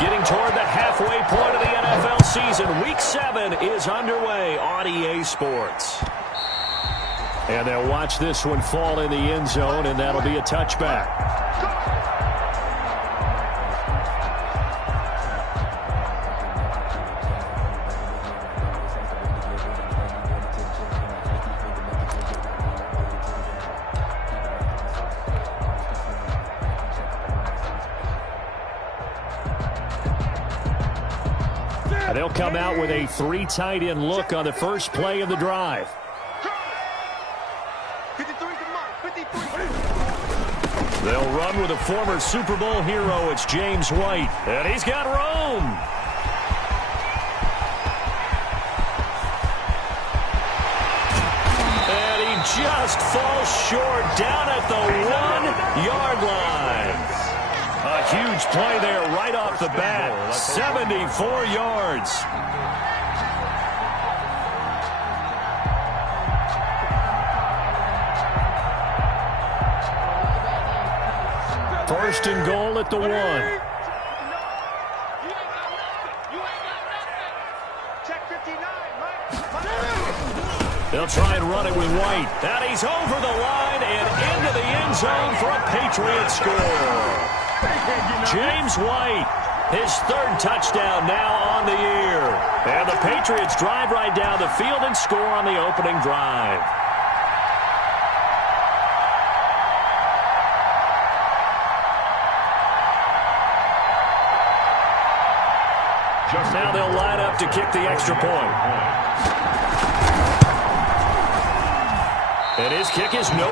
Getting toward the halfway point of the NFL season. Week 7 is underway on EA Sports. And they'll watch this one fall in the end zone, and that'll be a touchback. They'll come out with a 3 tight end look on the first play of the drive. They'll run with a former Super Bowl hero. It's James White. And he's got room. And he just falls short down at the 1-yard line. A huge play there right off the bat. 74 yards. First and goal at the 1. They'll try and run it with White. And he's over the line and into the end zone for a Patriot score. James White, his 3rd touchdown now on the year. And the Patriots drive right down the field and score on the opening drive. Now they'll line up to kick the extra point. And his kick is no.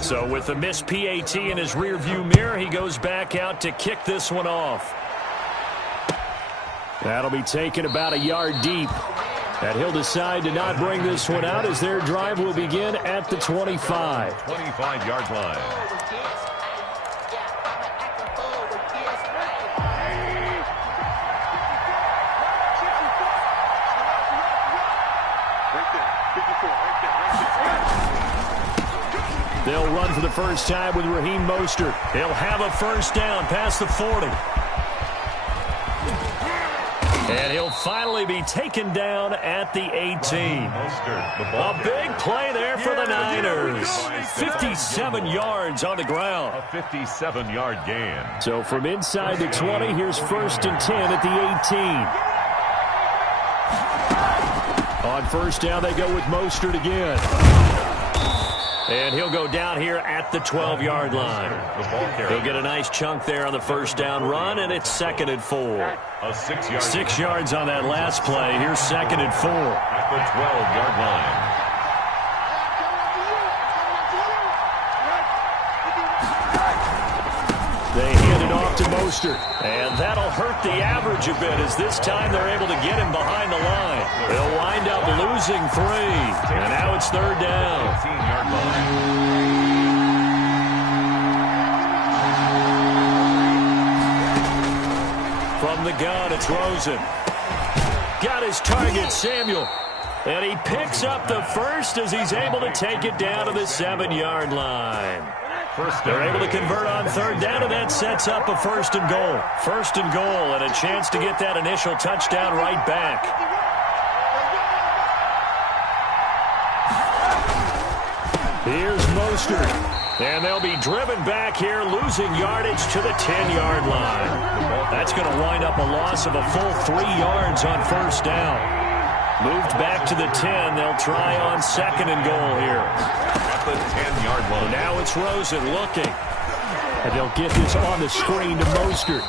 So with the missed PAT in his rearview mirror, he goes back out to kick this one off. That'll be taken about a yard deep. And he'll decide to not bring this one out as their drive will begin at the 25. 25-yard line. They'll run for the first time with Raheem Mostert. He'll have a first down past the 40. And he'll finally be taken down at the 18. A big play there for the Niners. 57 yards on the ground. A 57-yard gain. So from inside the 20, here's 1st and 10 at the 18. On first down, they go with Mostert again. And he'll go down here at the 12-yard line. He'll get a nice chunk there on the first down run, and it's 2nd and 4. A 6-yard. 6 yards on that last play. Here's 2nd and 4. At the 12-yard line. They hand it off to Mostert. And that'll hurt the average a bit as this time they're able to get him behind the line. They'll wind up losing 3. And now it's 3rd down. 15-yard line. From the gun, it's Rosen. Got his target, Samuel. And he picks up the first as he's able to take it down to the 7-yard line. They're able to convert on 3rd down, and that sets up a 1st and goal. 1st and goal, and a chance to get that initial touchdown right back. Here's Mostert. And they'll be driven back here, losing yardage to the 10-yard line. That's going to wind up a loss of a full 3 yards on 1st down. Moved back to the 10. They'll try on 2nd and goal here. The 10-yard line. Now it's Rosen looking. And they'll get this on the screen to Mostert.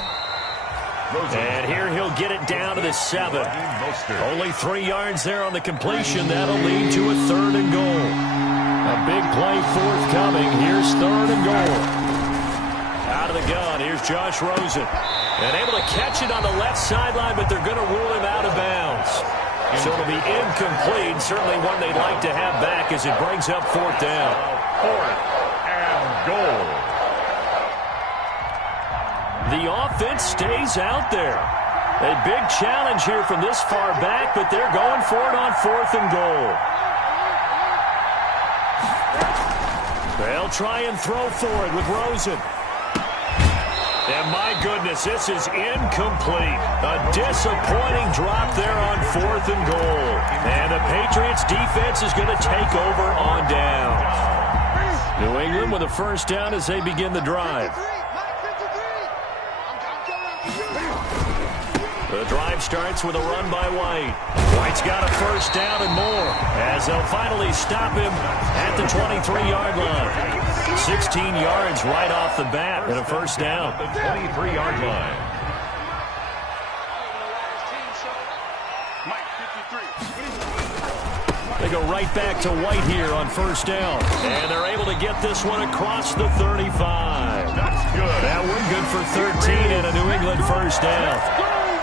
And here he'll get it down to the 7. Only 3 yards there on the completion. That'll lead to a 3rd and goal. A big play forthcoming. Here's 3rd and goal. Out of of the gun. Here's Josh Rosen. And able to catch it on the left sideline, but they're going to rule him out of bounds. So it'll be incomplete. Certainly one they'd like to have back as it brings up 4th down. 4th and goal. The offense stays out there. A big challenge here from this far back, but they're going for it on 4th and goal. They'll try and throw for it with Rosen. And my goodness, this is incomplete. A disappointing drop there on 4th and goal. And the Patriots defense is going to take over on down. New England with a first down as they begin the drive. The drive starts with a run by White. White's got a first down and more as they'll finally stop him at the 23-yard line. 16 yards right off the bat and a first down. The 23-yard line. They go right back to White here on first down. And they're able to get this one across the 35. That's good. That one good for 13 and a New England first down.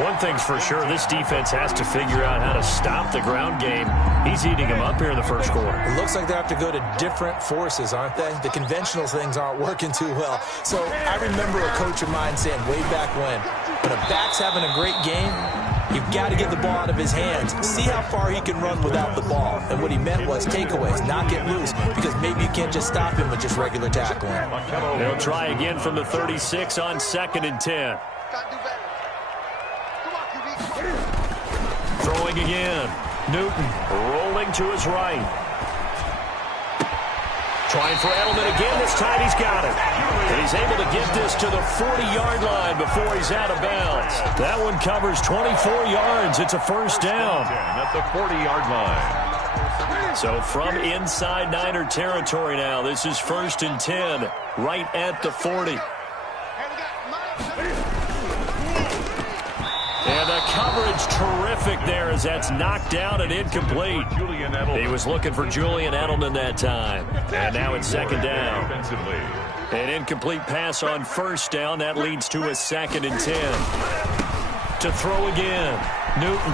One thing's for sure, this defense has to figure out how to stop the ground game. He's eating them up here in the first quarter. It looks like they have to go to different forces, aren't they? The conventional things aren't working too well. So I remember a coach of mine saying way back when a back's having a great game, you've got to get the ball out of his hands. See how far he can run without the ball. And what he meant was takeaways, knock it loose, because maybe you can't just stop him with just regular tackling. They'll try again from the 36 on 2nd and 10. Throwing again. Newton rolling to his right. Trying for Edelman again. This time he's got it. And he's able to get this to the 40-yard line before he's out of bounds. That one covers 24 yards. It's a first down. At the 40-yard line. So from inside Niner territory now, this is 1st and 10, right at the 40. And the coverage terrific there as that's knocked down and incomplete. He was looking for Julian Edelman that time. And now it's 2nd down. An incomplete pass on first down. That leads to a 2nd and 10. To throw again. Newton.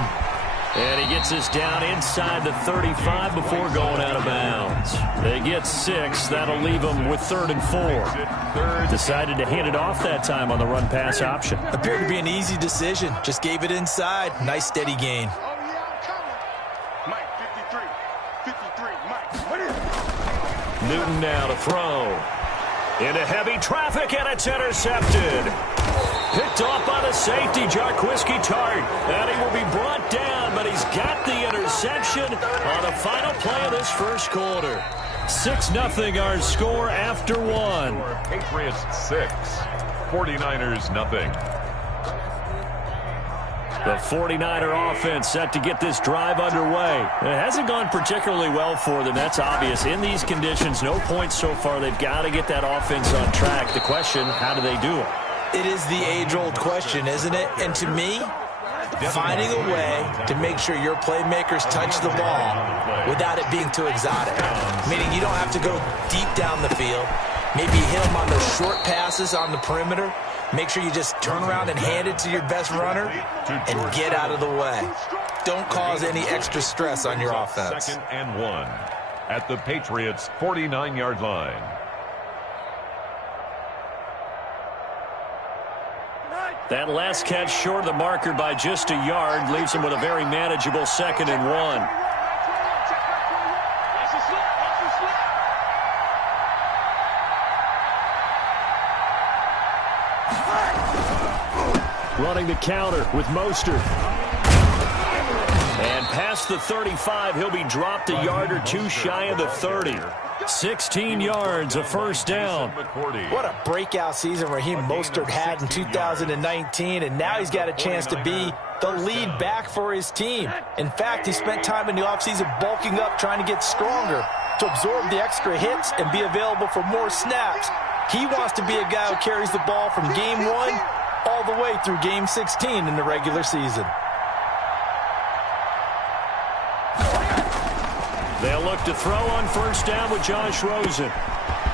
And he gets this down inside the 35 before going out of bounds. They get 6. That'll leave them with 3rd and 4. Decided to hand it off that time on the run-pass option. Appeared to be an easy decision. Just gave it inside. Nice steady gain. Newton now to throw. Into heavy traffic, and it's intercepted. Picked off by the safety, Jarquiski Tart. And he will be brought down, but he's got the interception on the final play of this first quarter. 6-0 our score after one. Patriots 6, 49ers nothing. The 49er offense set to get this drive underway. It hasn't gone particularly well for them. That's obvious. In these conditions, no points so far. They've got to get that offense on track. The question, how do they do it? It is the age-old question, isn't it? And to me, finding a way to make sure your playmakers touch the ball without it being too exotic. Meaning you don't have to go deep down the field. Maybe hit them on those short passes on the perimeter. Make sure you just turn around and hand it to your best runner and get out of the way. Don't cause any extra stress on your offense. 2nd and 1 at the Patriots' 49-yard line. That last catch short of the marker by just a yard leaves him with a very manageable 2nd and 1. Running the counter with Mostert. And past the 35, he'll be dropped a yard or two shy of the 30. 16 yards, a first down. What a breakout season Raheem Mostert had in 2019, and now he's got a chance to be the lead back for his team. In fact, he spent time in the offseason bulking up, trying to get stronger to absorb the extra hits and be available for more snaps. He wants to be a guy who carries the ball from game 1 all the way through game 16 in the regular season. They'll look to throw on first down with Josh Rosen.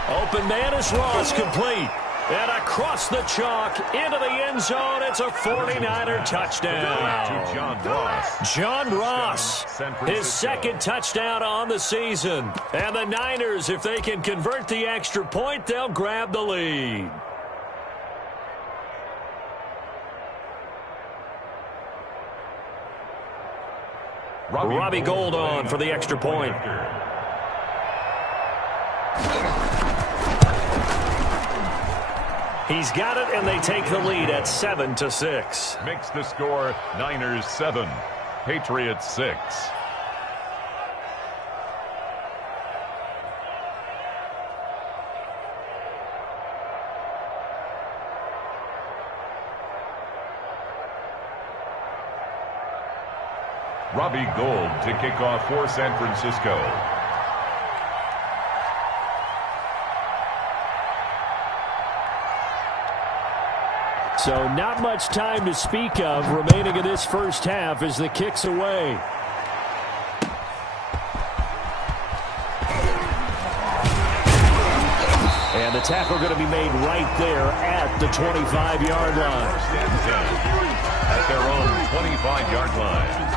Open man is Ross, complete. And across the chalk, into the end zone, it's a 49er touchdown. John Ross, his second touchdown on the season. And the Niners, if they can convert the extra point, they'll grab the lead. Robbie Gould on for the extra point. He's got it, and they take the lead at 7-6. Makes the score Niners 7, Patriots 6. Robbie Gould to kick off for San Francisco. So not much time to speak of remaining in this first half as the kick's away. And the tackle going to be made right there at the 25-yard line. At their own 25-yard line.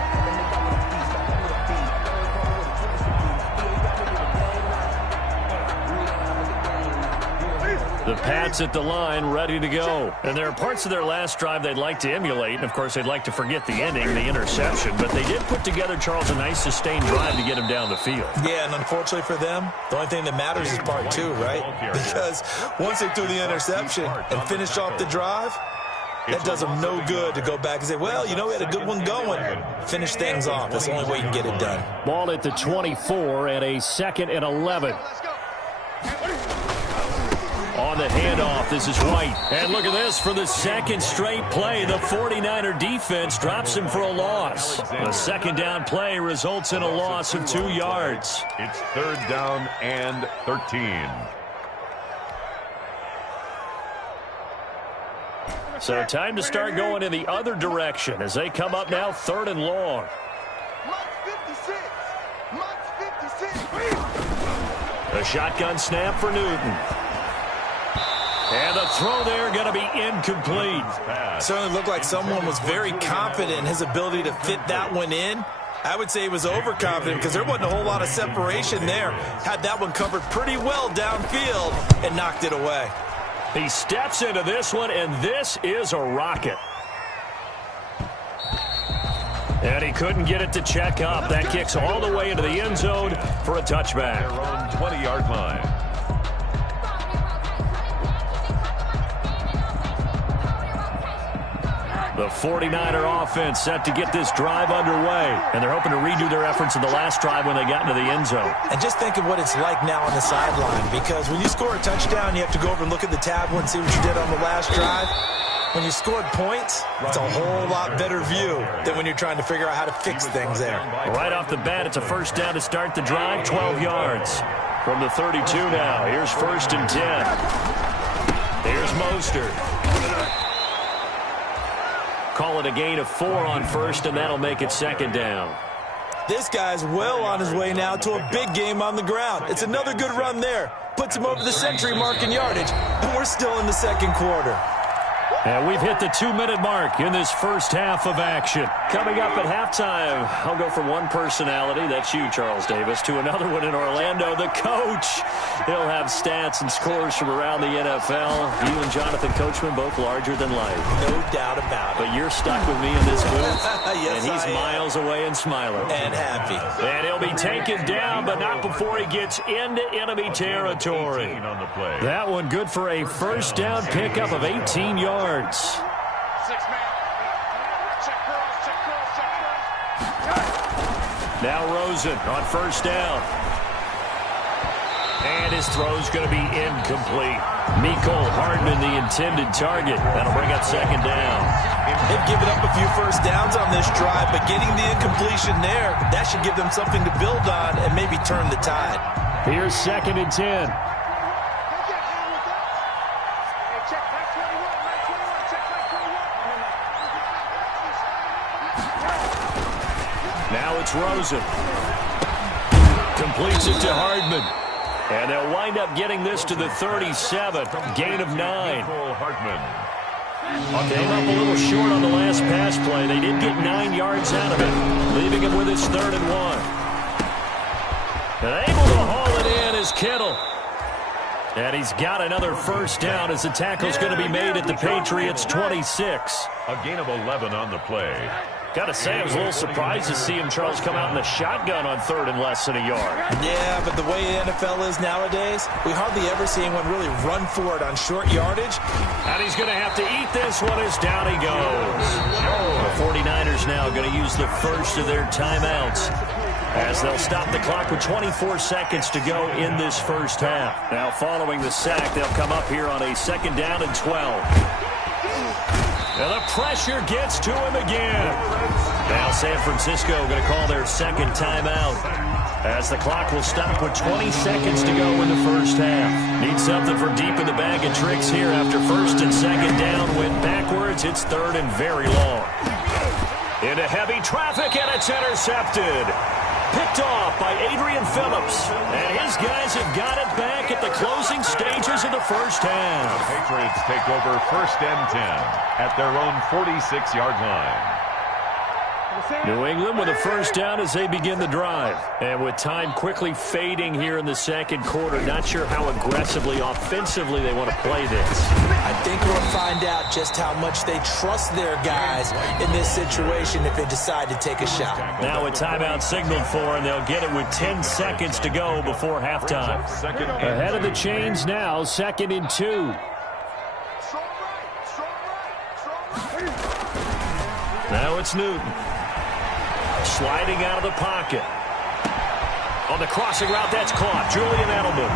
The Pats at the line, ready to go. And there are parts of their last drive they'd like to emulate. And, of course, they'd like to forget the ending, the interception. But they did put together, Charles, a nice sustained drive to get him down the field. Yeah, and unfortunately for them, the only thing that matters is part two, right? Because once they threw the interception and finished off the drive, that does them no good to go back and say, well, you know, we had a good one going. Finish things off. That's the only way you can get it done. Ball at the 24 and a 2nd and 11. On the handoff, this is White. And look at this, for the second straight play, the 49er defense drops him for a loss. The second down play results in a loss of 2 yards. It's 3rd down and 13. So time to start going in the other direction as they come up now 3rd and long. A shotgun snap for Newton. And the throw there going to be incomplete. Certainly looked like someone was very confident in his ability to fit that one in. I would say he was overconfident because there wasn't a whole lot of separation there. Had that one covered pretty well downfield and knocked it away. He steps into this one, and this is a rocket. And he couldn't get it to check up. That kicks all the way into the end zone for a touchback. Their own 20-yard line. The 49er offense set to get this drive underway. And they're hoping to redo their efforts in the last drive when they got into the end zone. And just think of what it's like now on the sideline. Because when you score a touchdown, you have to go over and look at the tablet and see what you did on the last drive. When you scored points, it's a whole lot better view than when you're trying to figure out how to fix things there. Right off the bat, it's a 1st down to start the drive, 12 yards. From the 32 now, here's 1st and 10. Here's Mostert. Call it a gain of 4 on 1st, and that'll make it 2nd down. This guy's well on his way now to a big game on the ground. It's another good run there. Puts him over the century mark in yardage, and we're still in the 2nd quarter. And we've hit the 2-minute mark in this first half of action. Coming up at halftime, I'll go from one personality, that's you, Charles Davis, to another one in Orlando, the coach. He'll have stats and scores from around the NFL. You and Jonathan Coachman, both larger than life. No doubt about it. But you're stuck with me in this booth. Yes, and he's miles away and smiling. And happy. And he'll be taken down, but not before he gets into enemy territory. On the play. That one good for a 1st down pickup of 18 yards. Now Rosen on 1st down. And his throw's going to be incomplete. Mecole Hardman, the intended target. That'll bring up 2nd down. They've given up a few 1st downs on this drive, but getting the incompletion there, that should give them something to build on and maybe turn the tide. Here's 2nd and 10. Now it's Rosen. Completes it to Hardman. And they'll wind up getting this to the 37, gain of 9. Came up a little short on the last pass play. They did get 9 yards out of it, leaving him with his 3rd and 1. And able to haul it in is Kittle. And he's got another first down as the tackle's going to be made at the Patriots' 26. A gain of 11 on the play. Got to say, I was a little surprised to see him, Charles, come out in the shotgun on 3rd and less than a yard. Yeah, but the way the NFL is nowadays, we hardly ever see anyone really run for it on short yardage. And he's going to have to eat this one as down he goes. The 49ers now going to use the first of their timeouts as they'll stop the clock with 24 seconds to go in this first half. Now, following the sack, they'll come up here on a 2nd down and 12. And the pressure gets to him again. Now San Francisco going to call their 2nd timeout as the clock will stop with 20 seconds to go in the first half. Need something for deep in the bag of tricks here after 1st and 2nd down. Went backwards. It's 3rd and very long. Into heavy traffic, and it's intercepted. Picked off by Adrian Phillips. And his guys have got it back at the closing stages of the first half. The Patriots take over 1st and 10 at their own 46-yard line. New England with a first down as they begin the drive. And with time quickly fading here in the 2nd quarter, not sure how aggressively, offensively they want to play this. I think we'll find out just how much they trust their guys in this situation if they decide to take a shot. Now a timeout signaled for, and they'll get it with 10 seconds to go before halftime. Ahead of the chains now, 2nd and 2. Now it's Newton. Sliding out of the pocket. On the crossing route, that's caught. Julian Edelman.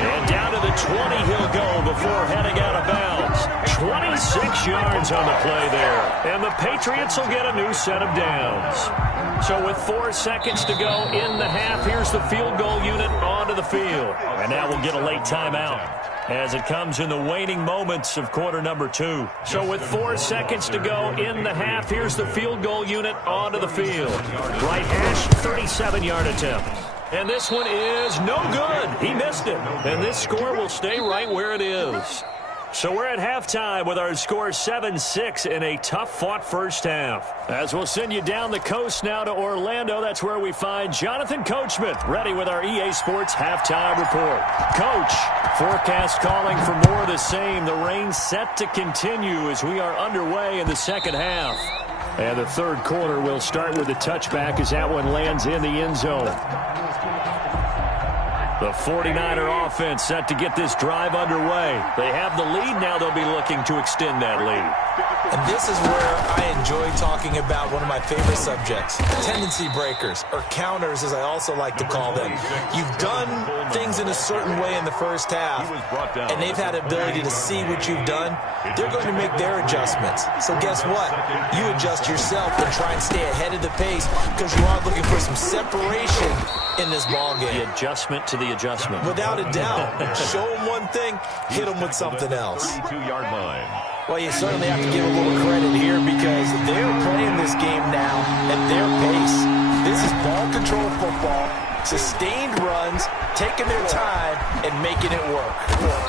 And down to the 20 he'll go before heading out of bounds. 26 yards on the play there. And the Patriots will get a new set of downs. So with 4 seconds to go in the half, here's the field goal unit onto the field. And now we'll get a late timeout as it comes in the waning moments of quarter number 2. So with 4 seconds to go in the half, here's the field goal unit onto the field. Right hash, 37-yard attempt. And this one is no good. He missed it. And this score will stay right where it is. So we're at halftime with our score 7-6 in a tough-fought first half. As we'll send you down the coast now to Orlando, that's where we find Jonathan Coachman, ready with our EA Sports halftime report. Coach, forecast calling for more of the same. The rain set to continue as we are underway in the 2nd half. And the 3rd quarter will start with a touchback as that one lands in the end zone. The 49er offense set to get this drive underway. They have the lead now. They'll be looking to extend that lead. And this is where I enjoy talking about one of my favorite subjects, tendency breakers, or counters as I also like to call them. You've done things in a certain way in the first half, and they've had the ability to see what you've done. They're going to make their adjustments. So guess what? You adjust yourself and try and stay ahead of the pace because you are looking for some separation in this ballgame. The adjustment to the adjustment. Without a doubt. Show them one thing, hit them with something else. 32-yard line. Well, you certainly have to give a little credit here because they're playing this game now at their pace. This is ball control football, sustained runs, taking their time, and making it work.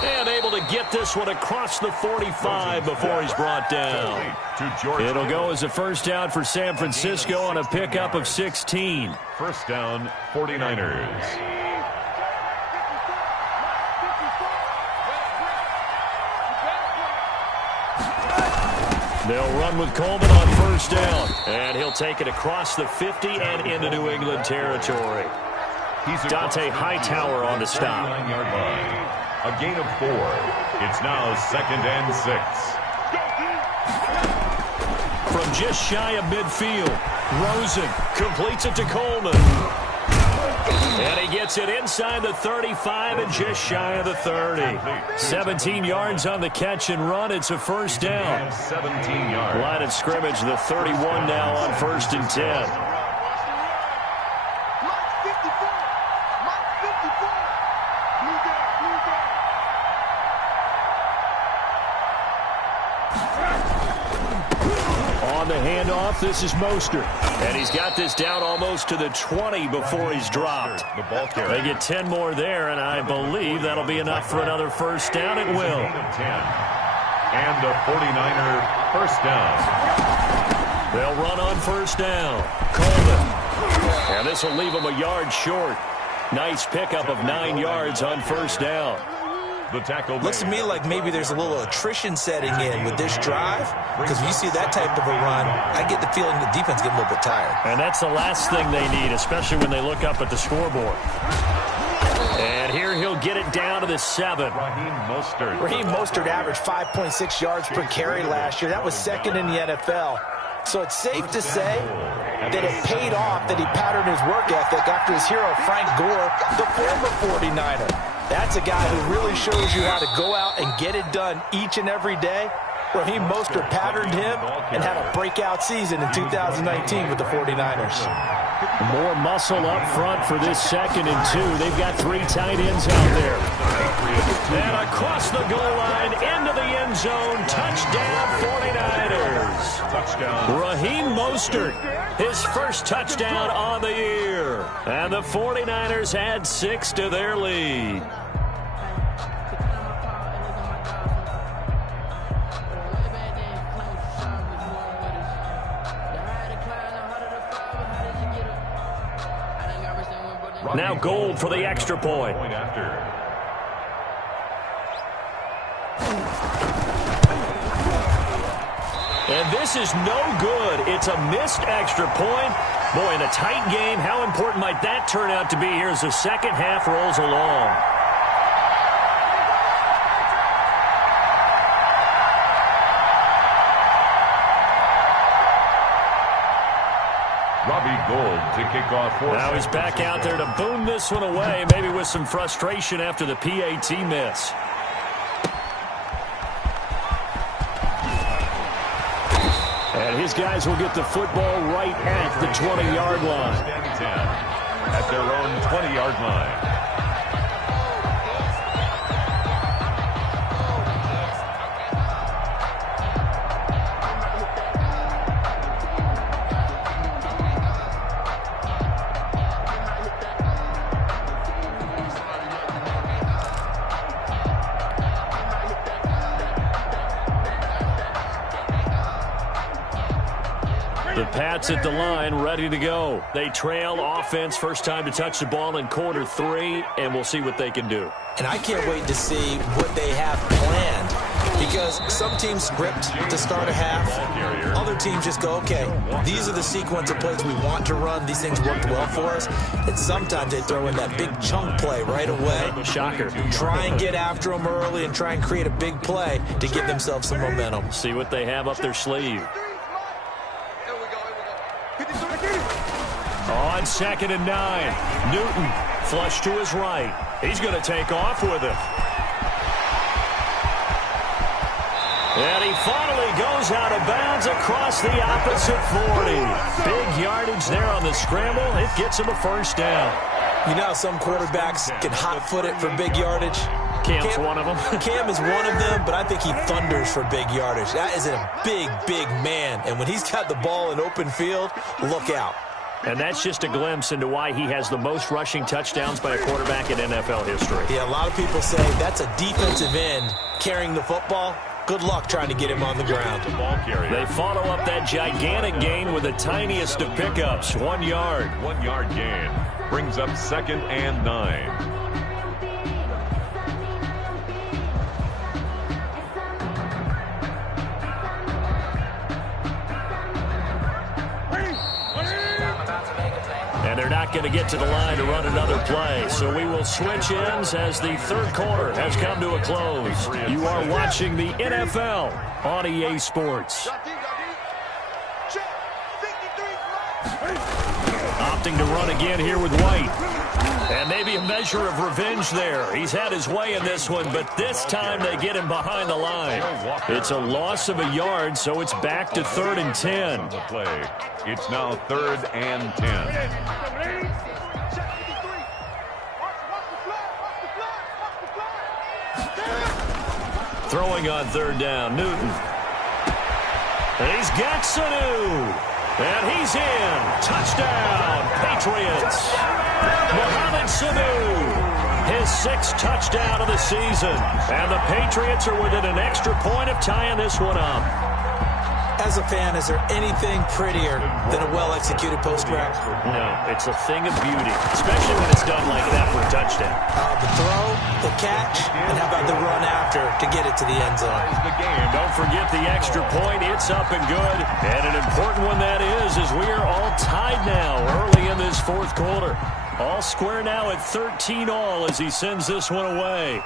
And able to get this one across the 45 before he's brought down. It'll go as a first down for San Francisco on a pickup of 16. First down, 49ers. They'll run with Coleman on first down. And he'll take it across the 50 and into New England territory. Dante Hightower on the stop. 9-yard line. A gain of 4. It's now 2nd and 6. From just shy of midfield, Rosen completes it to Coleman. And he gets it inside the 35 and just shy of the 30. 17 yards on the catch and run. It's a first down. 17 yards. Line of scrimmage, the 31 now on 1st and 10. On the handoff, this is Mostert. And he's got this down almost to the 20 before he's dropped. They get 10 more there, and I believe that'll be enough for another first down. It will. And a 49er first down. They'll run on first down. Coleman. And this will leave him a yard short. Nice pickup of 9 yards on first down. The tackle looks to me like maybe there's a little attrition setting in with this drive, because when you see that type of a run, I get the feeling the defense getting a little bit tired. And that's the last thing they need, especially when they look up at the scoreboard. And here he'll get it down to the 7. Raheem Mostert averaged 5.6 yards per carry last year. That was second in the NFL. So it's safe to say that it paid off that he patterned his work ethic after his hero, Frank Gore, the former 49er. That's a guy who really shows you how to go out and get it done each and every day. Raheem Mostert patterned him and had a breakout season in 2019 with the 49ers. More muscle up front for this 2nd and 2. They've got 3 tight ends out there. And across the goal line, into the end zone, touchdown 49ers. Raheem Mostert, his first touchdown on the year. And the 49ers add 6 to their lead. Now Gold for the extra point. And this is no good. It's a missed extra point. Boy, in a tight game, how important might that turn out to be here as the second half rolls along? Gold to kick off. Now he's back out there to boom this one away, maybe with some frustration after the PAT miss. And his guys will get the football right at the 20-yard line. At their own 20-yard line. The Pats at the line, ready to go. They trail offense, first time to touch the ball in quarter 3, and we'll see what they can do. And I can't wait to see what they have planned, because some teams script to start a half. Other teams just go, okay, these are the sequence of plays we want to run. These things worked well for us. And sometimes they throw in that big chunk play right away. Shocker. Try and get after them early and try and create a big play to give themselves some momentum. See what they have up their sleeve. On 2nd and 9, Newton flush to his right. He's going to take off with it. And he finally goes out of bounds across the opposite 40. Big yardage there on the scramble. It gets him a first down. You know how some quarterbacks can hot-foot it for big yardage? Cam's one of them. Cam is one of them, but I think he thunders for big yardage. That is a big, big man. And when he's got the ball in open field, look out. And that's just a glimpse into why he has the most rushing touchdowns by a quarterback in NFL history. Yeah, a lot of people say that's a defensive end carrying the football. Good luck trying to get him on the ground. They follow up that gigantic gain with the tiniest of pickups, 1 yard. 1 yard gain brings up 2nd and 9. And they're not going to get to the line to run another play. So we will switch ends as the third quarter has come to a close. You are watching the NFL on EA Sports. Opting to run again here with White. And maybe a measure of revenge there. He's had his way in this one, but this time they get him behind the line. It's a loss of a yard, so it's back to 3rd and 10. It's now 3rd and 10. Throwing on 3rd down, Newton. And he's got Sanu. And he's in. Touchdown, Patriots. Mohamed Sanu, his 6th touchdown of the season. And the Patriots are within an extra point of tying this one up. As a fan, is there anything prettier than a well-executed post route? No, it's a thing of beauty, especially when it's done like that for a touchdown. The throw, the catch, and how about the run after to get it to the end zone? Don't forget the extra point. It's up and good. And an important one that is we are all tied now early in this 4th quarter. All square now at 13 all as he sends this one away.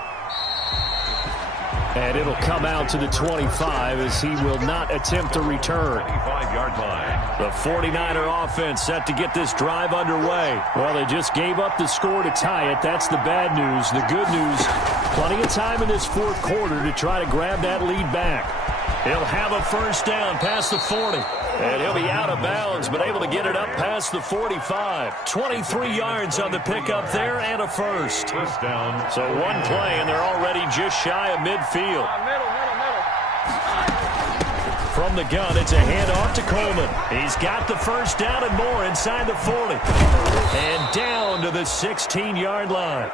And it'll come out to the 25 as he will not attempt to return. 25-yard line. The 49er offense set to get this drive underway. Well, they just gave up the score to tie it. That's the bad news. The good news, plenty of time in this 4th quarter to try to grab that lead back. He'll have a first down past the 40. And he'll be out of bounds, but able to get it up past the 45. 23 yards on the pickup there and a first. First down. So one play, and they're already just shy of midfield. From the gun, it's a handoff to Coleman. He's got the first down and more inside the 40. And down to the 16-yard line.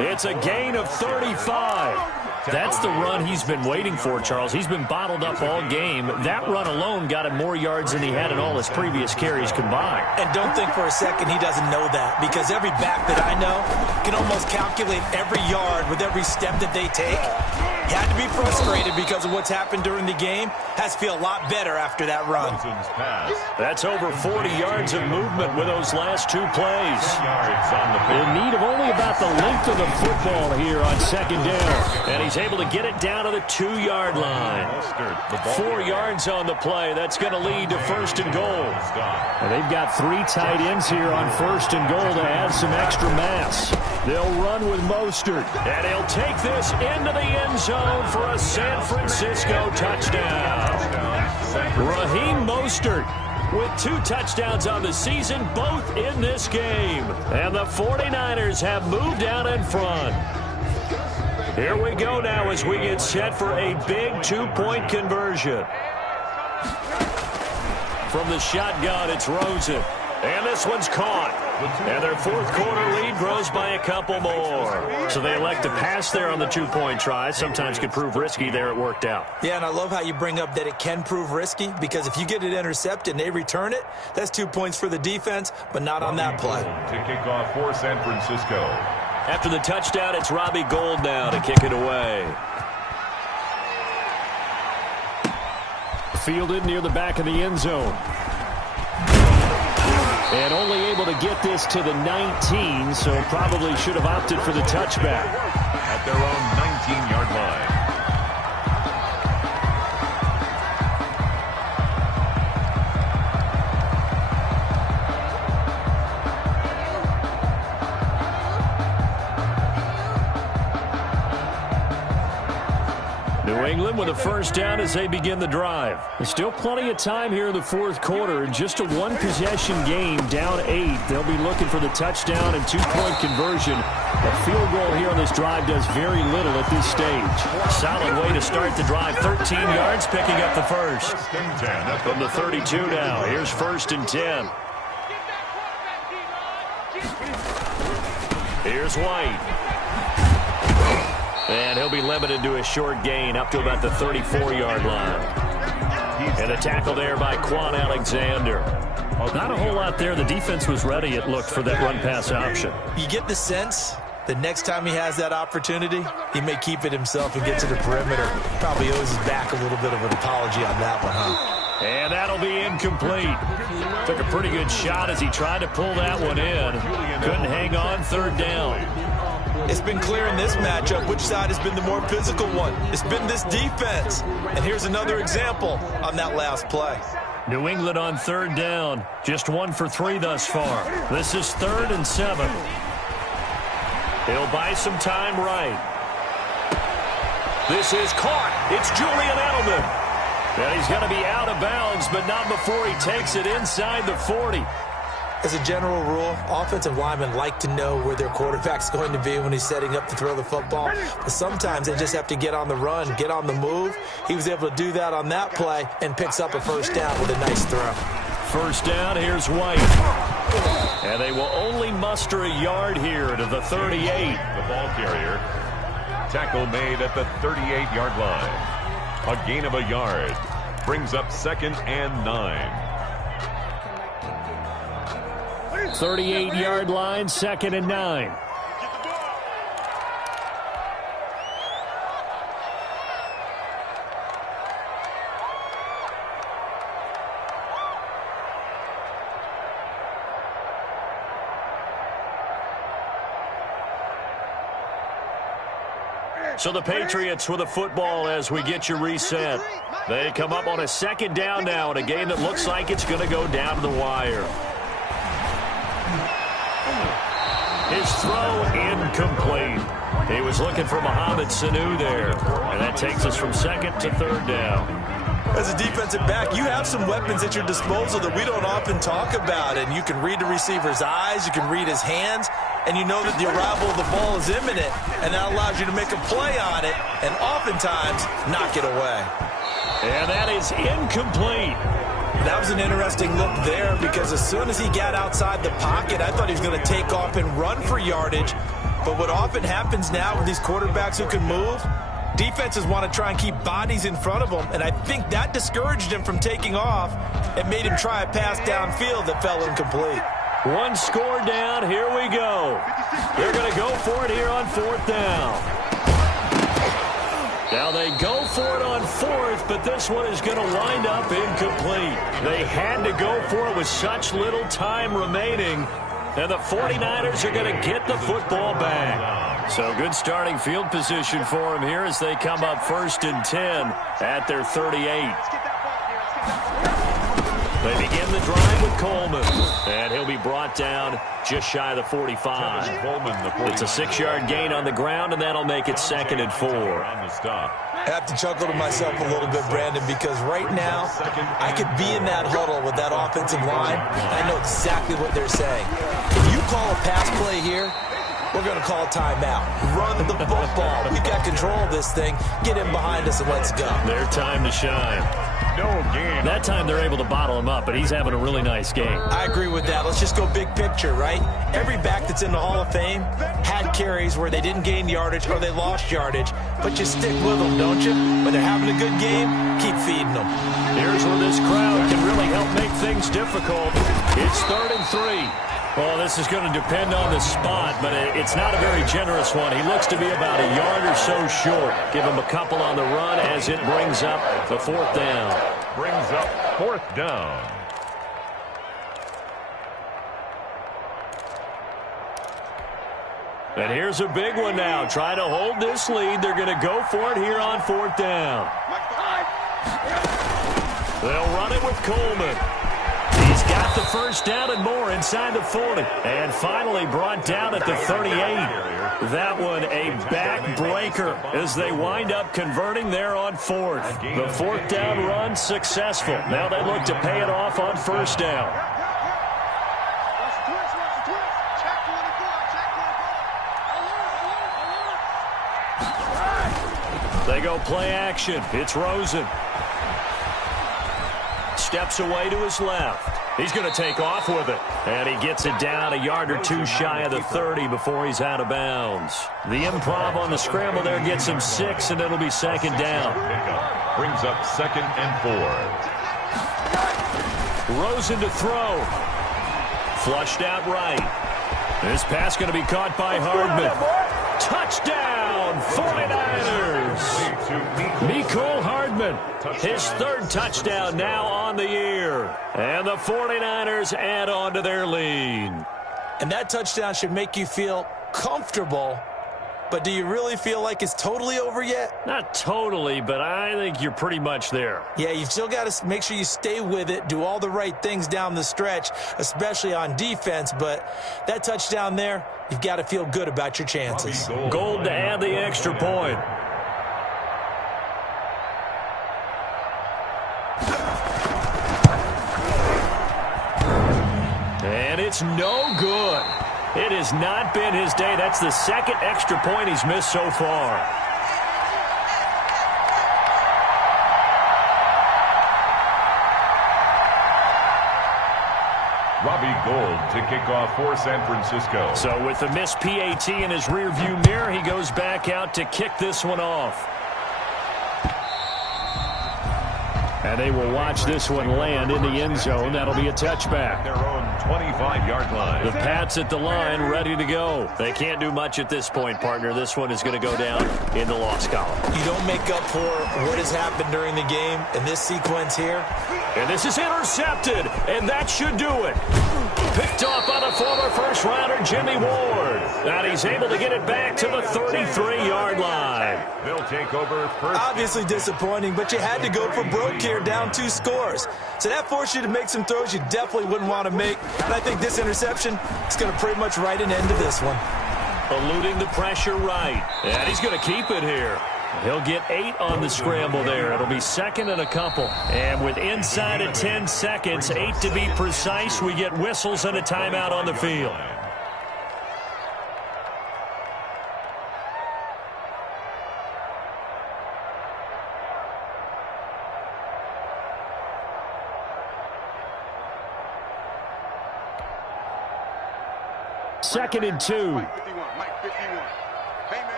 It's a gain of 35. That's the run he's been waiting for, Charles. He's been bottled up all game. That run alone got him more yards than he had in all his previous carries combined. And don't think for a second he doesn't know that, because every back that I know can almost calculate every yard with every step that they take. He had to be frustrated because of what's happened during the game. Has to feel a lot better after that run. That's over 40 yards of movement with those last 2 plays. In need of only about the length of the football here on 2nd down. And he's able to get it down to the 2-yard line. 4 yards on the play. That's going to lead to 1st and goal. And they've got 3 tight ends here on 1st and goal to add some extra mass. They'll run with Mostert. And he'll take this into the end zone for a San Francisco touchdown. Raheem Mostert with 2 touchdowns on the season, both in this game. And the 49ers have moved out in front. Here we go now as we get set for a big 2-point conversion. From the shotgun, it's Rosen. And this one's caught. And their 4th quarter lead grows by a couple more. So they elect to pass there on the 2-point try. Sometimes could prove risky there. It worked out. Yeah, and I love how you bring up that it can prove risky, because if you get it intercepted and they return it, that's 2 points for the defense, but not on that play. To kick off for San Francisco. After the touchdown, it's Robbie Gould now to kick it away. Fielded near the back of the end zone. And only able to get this to the 19, so probably should have opted for the touchback. At their own 19-yard line. New England with a first down as they begin the drive. There's still plenty of time here in the 4th quarter. In just a 1-possession game, down 8. They'll be looking for the touchdown and 2-point conversion. A field goal here on this drive does very little at this stage. Solid way to start the drive. 13 yards, picking up the first. From the 32 now. Here's 1st and 10. Here's White. And he'll be limited to a short gain up to about the 34-yard line. And a tackle there by Quan Alexander. Not a whole lot there. The defense was ready, it looked, for that run-pass option. You get the sense the next time he has that opportunity, he may keep it himself and get to the perimeter. Probably owes his back a little bit of an apology on that one, huh? And that'll be incomplete. Took a pretty good shot as he tried to pull that one in. Couldn't hang on 3rd down. It's been clear in this matchup which side has been the more physical one. It's been this defense. And here's another example on that last play. New England on 3rd down. Just 1 for 3 thus far. This is 3rd and 7. He'll buy some time right. This is caught. It's Julian Edelman. And he's going to be out of bounds, but not before he takes it inside the 40. As a general rule, offensive linemen like to know where their quarterback's going to be when he's setting up to throw the football. But sometimes they just have to get on the run, get on the move. He was able to do that on that play and picks up a first down with a nice throw. First down, here's White. And they will only muster a yard here to the 38. The ball carrier. Tackle made at the 38-yard line. A gain of a yard. Brings up 2nd and 9. 38-yard line, 2nd and 9. So the Patriots with the football as we get you reset. They come up on a 2nd down now in a game that looks like it's going to go down to the wire. His throw incomplete. He was looking for Mohamed Sanu there. And that takes us from 2nd to 3rd down. As a defensive back, you have some weapons at your disposal that we don't often talk about. And you can read the receiver's eyes, you can read his hands, and you know that the arrival of the ball is imminent. And that allows you to make a play on it and oftentimes knock it away. And that is incomplete. That was an interesting look there because as soon as he got outside the pocket, I thought he was going to take off and run for yardage. But what often happens now with these quarterbacks who can move, defenses want to try and keep bodies in front of them, and I think that discouraged him from taking off and made him try a pass downfield that fell incomplete. One score down. Here we go. They're going to go for it here on 4th down. Now they go for it on 4th, but this one is going to wind up incomplete. They had to go for it with such little time remaining, and the 49ers are going to get the football back. So good starting field position for them here as they come up 1st and 10 at their 38. They begin the drive with Coleman, and he'll be brought down just shy of the 45. It's a 6-yard gain on the ground, and that'll make it 2nd and 4. I have to chuckle to myself a little bit, Brandon, because right now I could be in that huddle with that offensive line, and I know exactly what they're saying. If you call a pass play here, we're going to call a timeout. Run the football. We've got control of this thing. Get in behind us and let's go. Their time to shine. That time they're able to bottle him up, but he's having a really nice game. I agree with that. Let's just go big picture, right? Every back that's in the Hall of Fame had carries where they didn't gain yardage or they lost yardage, but you stick with them, don't you? When they're having a good game, keep feeding them. Here's where this crowd can really help make things difficult. It's 3rd and 3. Well, this is going to depend on the spot, but it's not a very generous one. He looks to be about a yard or so short. Give him a couple on the run as it brings up the 4th down. Brings up 4th down. And here's a big one now. Trying to hold this lead. They're going to go for it here on 4th down. They'll run it with Coleman. He's got the first down and more inside the 40. And finally brought down at the 38. That one a backbreaker as they wind up converting there on 4th. The 4th down run successful. Now they look to pay it off on 1st down. They go play action. It's Rosen. Steps away to his left. He's going to take off with it. And he gets it down a yard or two shy of the 30 before he's out of bounds. The improv on the scramble there gets him 6, and it'll be 2nd down. Brings up 2nd and 4. Rosen to throw. Flushed out right. This pass going to be caught by Hardman. Touchdown, 49ers. Mecole Hardman, his 3rd touchdown now on the year. And the 49ers add on to their lead. And that touchdown should make you feel comfortable. But do you really feel like it's totally over yet? Not totally, but I think you're pretty much there. Yeah, you've still got to make sure you stay with it, do all the right things down the stretch, especially on defense. But that touchdown there, you've got to feel good about your chances. Gold to add the extra point. And It's no good. It has not been his day. That's the second extra point he's missed so far. Robbie Gould to kick off for San Francisco. So with the missed PAT in his rearview mirror, he goes back out to kick this one off. And they will watch this one land in the end zone. That'll be a touchback. Their own 25-yard line. The Pats at the line, ready to go. They can't do much at this point, partner. This one is going to go down in the loss column. You don't make up for what has happened during the game in this sequence here. And this is intercepted, and that should do it. Picked off by the former first-rounder Jimmy Ward. And he's able to get it back to the 33-yard line. They'll take over first. Obviously disappointing, but you had to go for broke here, down 2 scores. So that forced you to make some throws you definitely wouldn't want to make. And I think this interception is going to pretty much write an end to this one. Eluding the pressure right. And he's going to keep it here. He'll get 8 on the scramble there. It'll be second and a couple. And with inside of 10 seconds, 8 to be precise, we get whistles and a timeout on the field. Second and 2.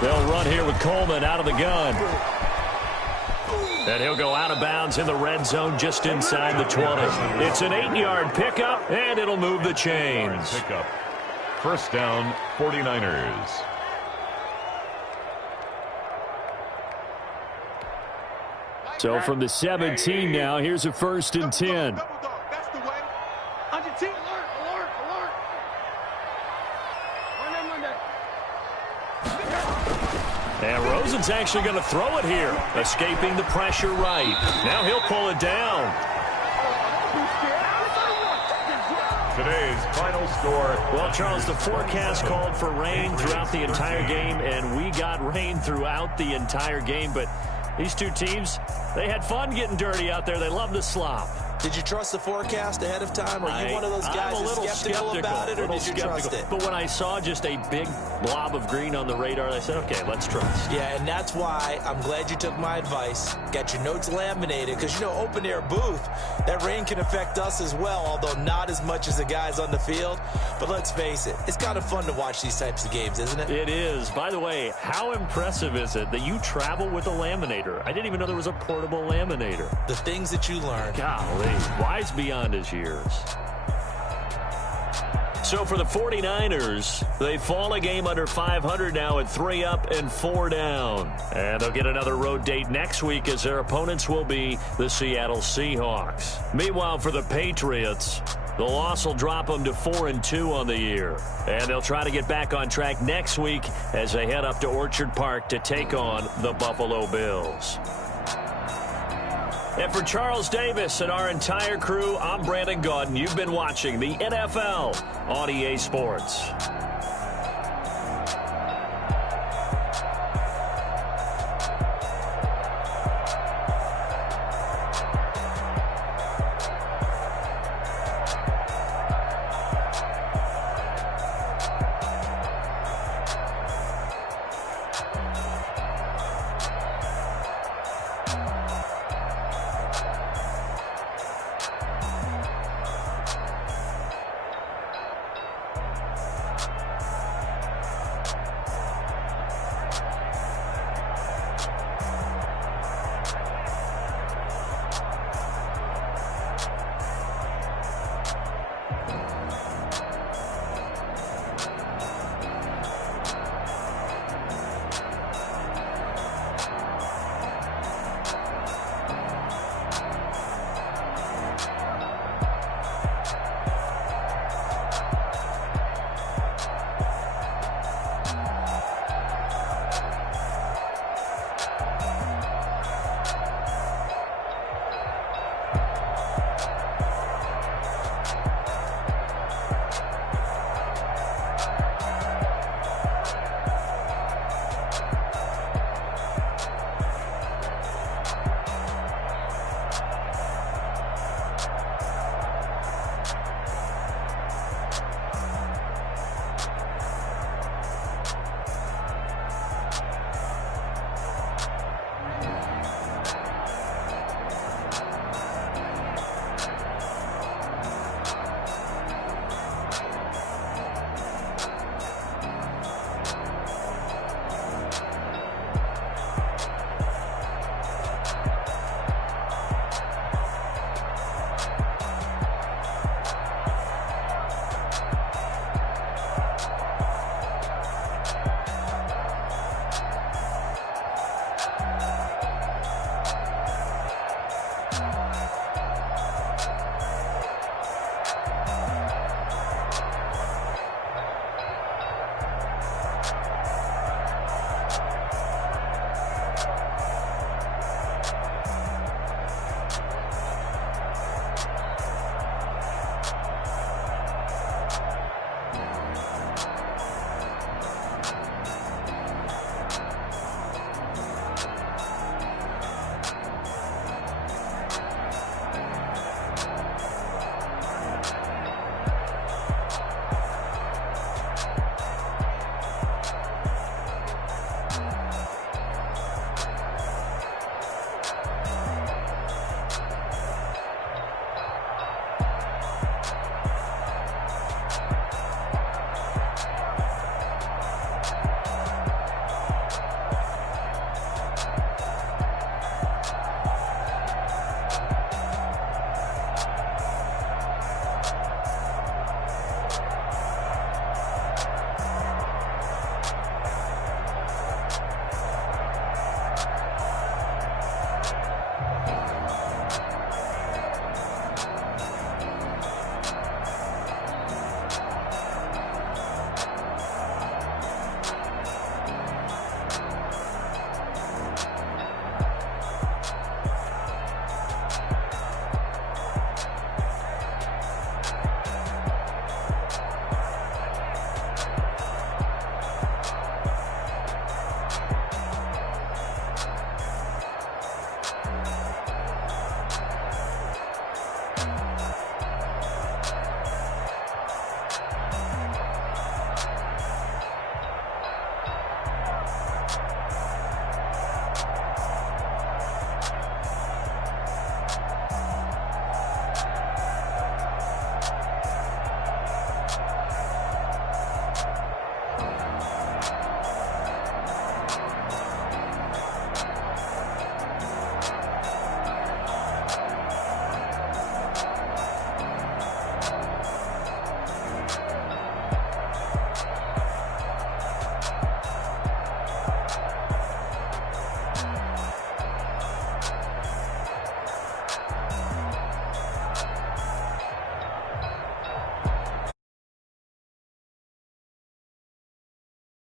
They'll run here with Coleman out of the gun. And he'll go out of bounds in the red zone just inside the 20. It's an 8-yard pickup, and it'll move the chains. Pickup. First down, 49ers. So from the 17 now, here's a first and 10. And Rosen's actually going to throw it here, escaping the pressure right. Now he'll pull it down. Today's final score. Well, Charles, the forecast called for rain throughout the entire game, and we got rain throughout the entire game. But these two teams, they had fun getting dirty out there. They love the slop. Did you trust the forecast ahead of time? Are you one of those guys that's skeptical about it, or did you trust it? But when I saw just a big blob of green on the radar, I said, okay, let's trust. Yeah, and that's why I'm glad you took my advice. Got your notes laminated, because, you know, open-air booth, that rain can affect us as well, although not as much as the guys on the field. But let's face it, it's kind of fun to watch these types of games, isn't it? It is. By the way, how impressive is it that you travel with a laminator? I didn't even know there was a portable laminator. The things that you learn. Golly. Wise beyond his years. So for the 49ers, they fall a game under 500 now at 3 up and 4 down. And they'll get another road date next week as their opponents will be the Seattle Seahawks. Meanwhile, for the Patriots, the loss will drop them to 4-2 on the year. And they'll try to get back on track next week as they head up to Orchard Park to take on the Buffalo Bills. And for Charles Davis and our entire crew, I'm Brandon Gaudin. You've been watching the NFL on EA Sports.